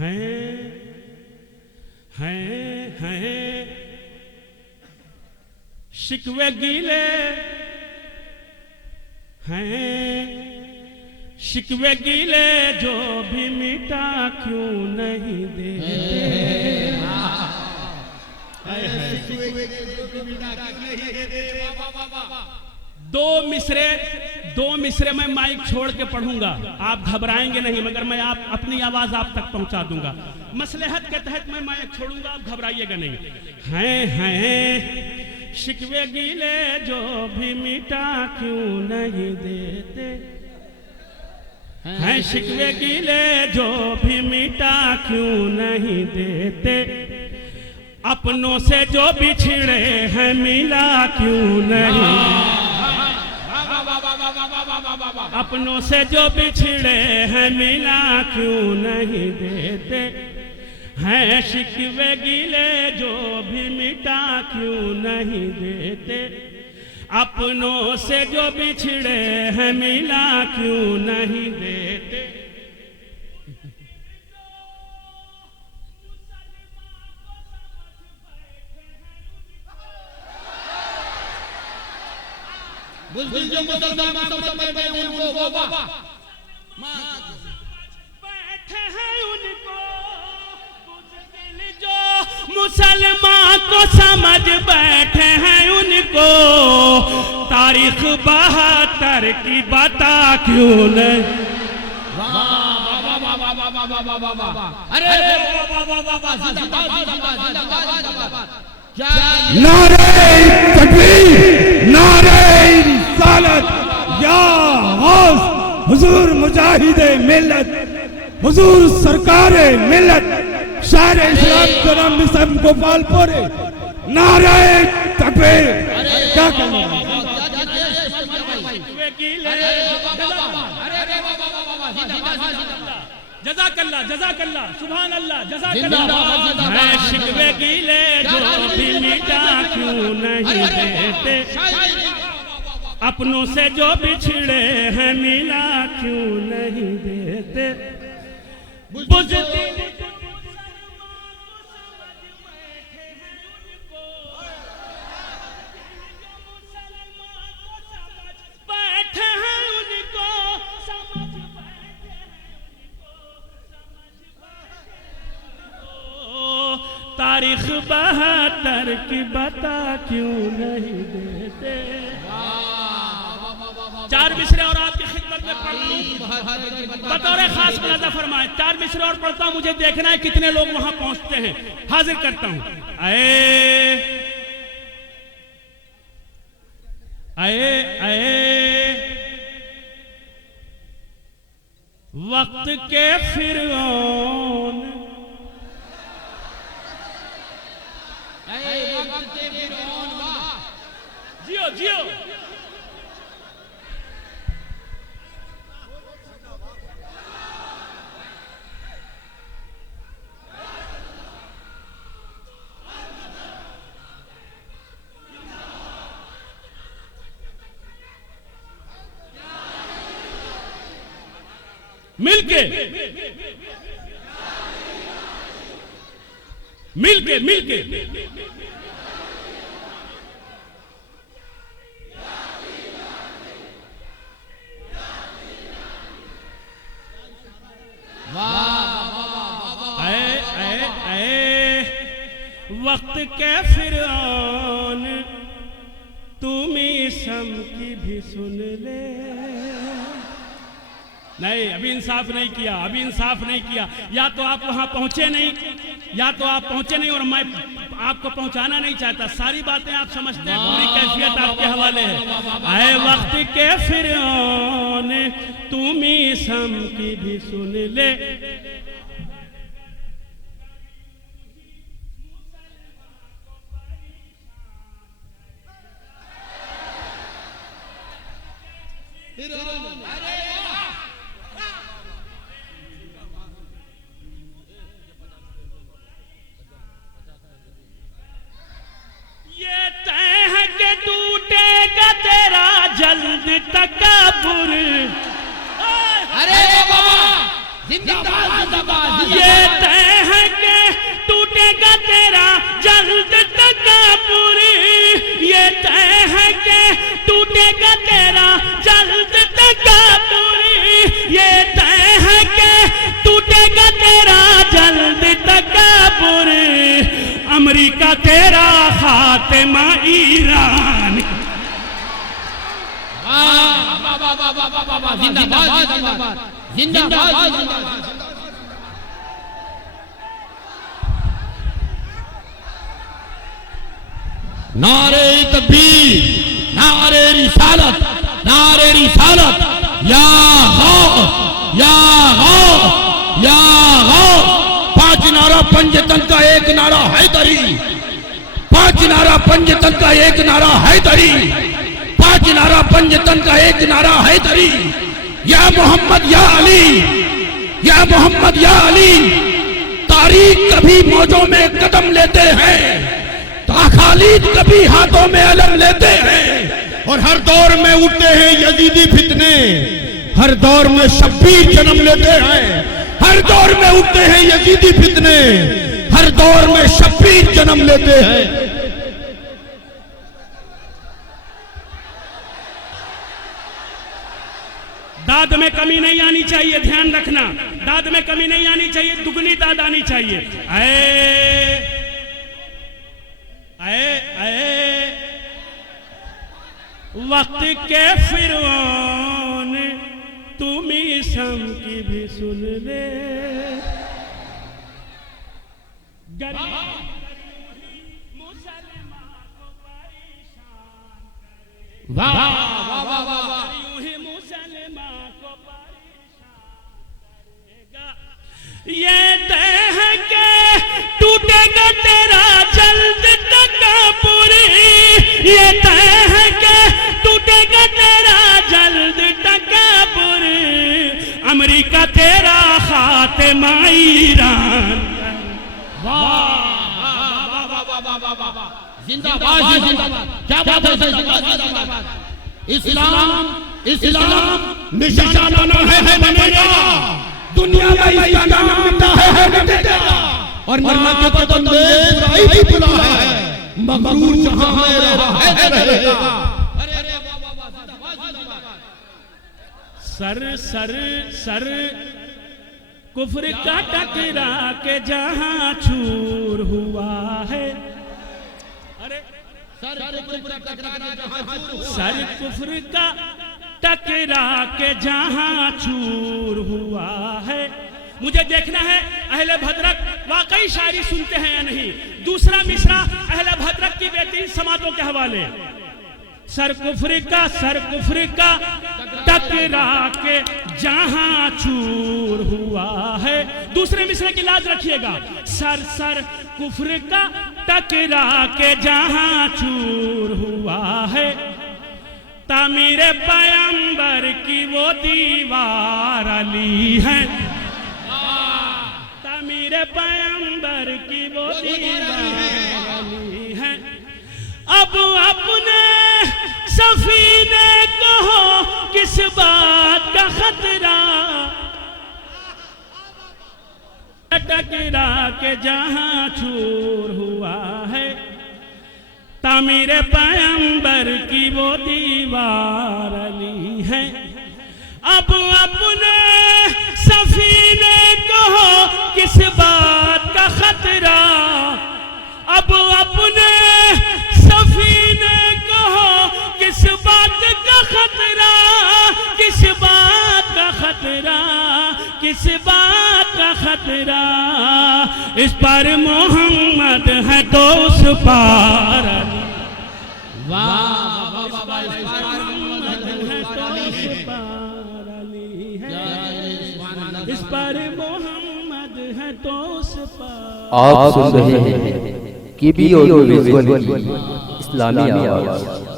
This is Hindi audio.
हैं शिकवे गीले हैं, शिकवे गीले जो भी मिटा क्यों नहीं देते। दो मिसरे मैं माइक छोड़ के पढ़ूंगा, आप घबराएंगे नहीं, मगर मैं आप अपनी आवाज आप तक पहुंचा दूंगा। मसलहत के तहत मैं माइक छोड़ूंगा, आप घबराइएगा नहीं। हैं शिकवे गीले जो भी मिटा क्यों नहीं देते, हैं शिकवे गीले जो भी मिटा क्यों नहीं देते, अपनों से जो बिछड़े हैं मिला क्यों नहीं, अपनों से जो बिछड़े हैं मिला क्यों नहीं देते, हैं शिकवे गीले जो भी मिटा क्यों नहीं देते, अपनों से जो बिछड़े हैं मिला क्यों नहीं देते। जो मुसलमान बैठे हैं उनको जो मुसलमान को समझ बैठे हैं उनको, तारीख 72 की बता क्यों नहीं। नारे तकबीर, नारे रिसालत, या गौस हुजूर मुजाहिदे मिल्लत, हुजूर सरकारे मिल्लत, शायर इस्लाम जनाब निज़ाम गोपालपुर, नारे तकबीर। क्या कहना जज़ाकल्लाह जज़ाकल्लाह सुभान अल्लाह जज़ाकल्लाह। है शिकवे गीले जो भी मिटा क्यों नहीं देते, अपनों से जो बिछड़े हैं मिला क्यों नहीं देते, बुज़दिल तारीख 72 की बता क्यों नहीं देते। 4 मिसरे और आपकी खिदमत में पढ़ूं, बतौर खास मुलाजा फरमाए। 4 मिसरे और पढ़ता हूं, मुझे देखना है कितने लोग वहां पहुंचते हैं। हाजिर करता हूं। आए आए आए वक्त के फिरौन, जियो जियो मिलके मिलके मिलके वक्त के फिरौन तुम्ही सम की भी सुन ले। नहीं, अभी इंसाफ नहीं किया, अभी इंसाफ नहीं किया। या तो आप वहां पहुंचे नहीं, या तो आप पहुंचे नहीं और मैं आपको पहुंचाना नहीं चाहता। सारी बातें आप समझते हैं, पूरी कैफियत आपके हवाले है। आए वक्त के फिरौन तुम्ही सम की भी सुन ले। ये तय है कि टूटेगा तेरा जल्द तकब्बुर। अरे बाबा जिंदाबाद जिंदाबाद। ये तय है कि टूटेगा तेरा जल्द तकब्बुर, ये तय है कि टूटेगा तेरा जल्द तकब्बुर, ये तय है कि टूटेगा तेरा जल्द तकब्बुर, अमेरिका तेरा खात्मा ईरान। जिंदाबाद जिंदाबाद जिंदाबाद। नारे तकबीर, नारे रिसालत, नारे रिसालत, या गौस, या गौस, या गौस। 5 नारा पंजतन का एक नारा हैदरी, 5 नारा पंजतन का एक नारा हैदरी, 5 नारा पंजतन का एक नारा हैदरी। या मोहम्मद या अली, या मोहम्मद या अली। तारीख कभी मौजों में कदम लेते हैं, खालिद कभी हाथों में अलम लेते हैं, और हर दौर में उठते हैं यजीदी फितने, हर दौर में शब्बीर जन्म लेते हैं, हर दौर में उठते हैं यजीदी फितने, हर दौर में शब्बीर जन्म लेते हैं। दाद में कमी नहीं आनी चाहिए, ध्यान रखना, दाद में कमी नहीं आनी चाहिए, दुगनी दाद आनी चाहिए। वक्त के फिरौन तुम सम की भी सुन ले, वाह वाह वाह वाह वाह। ये तय है कि टूटेगा तेरा जल्द तकब्बुर, ये तय है कि टूटेगा तेरा जल्द तकब्बुर, अमेरिका तेरा खात्मा ईरान। वाह वाह वाह वाह वाह वाह। जिंदाबाद जिंदाबाद, क्या बात है, जिंदाबाद। इस्लाम इस्लाम निशाना बना है बनेगा, दुनिया में इसका नाम मिटा है मिटेगा, और मरना के कदम दे बुराई भी बुला है, मगरूर जहां में रहा है रहेगा। अरे अरे वाह वाह वाह, जिंदाबाद जिंदाबाद। सर सर सर कुफ्र का टकरा के जहां चूर हुआ है, अरे सर कुफ्र का टकरा के जहां चूर हुआ है। मुझे देखना है अहले भद्रक वाकई शायरी सुनते हैं या नहीं। दूसरा मिसरा अहले भद्रक की बेहतरीन समातों के हवाले। सर कुफ्र का टकरा के जहां चूर हुआ है। दूसरे मिसरे की लाज रखिएगा। सर कुफ्र का टकरा के जहां चूर हुआ है, तामीर पैगंबर की वो दीवार अली है, तामीर पैगंबर की वो दीवार अली है। अब अपने सफीने को हो किस बात का खतरा, टकरा के जहां चूर हुआ है, तामीर पैगंबर की वो दीवार अली है। अब अपने सफीने को हो किस बात का खतरा, अब अपने सफीने को हो किस बात का खतरा, किस बात का खतरा, किस बात का खतरा। इस पर मोहम्मद है तो उस पार अली। वाह वाह वाह, इस पर मोहम्मद है तो उस पार। आप सुन रहे हैं KP ऑडियो विजुअल की इस्लामी आवाज़।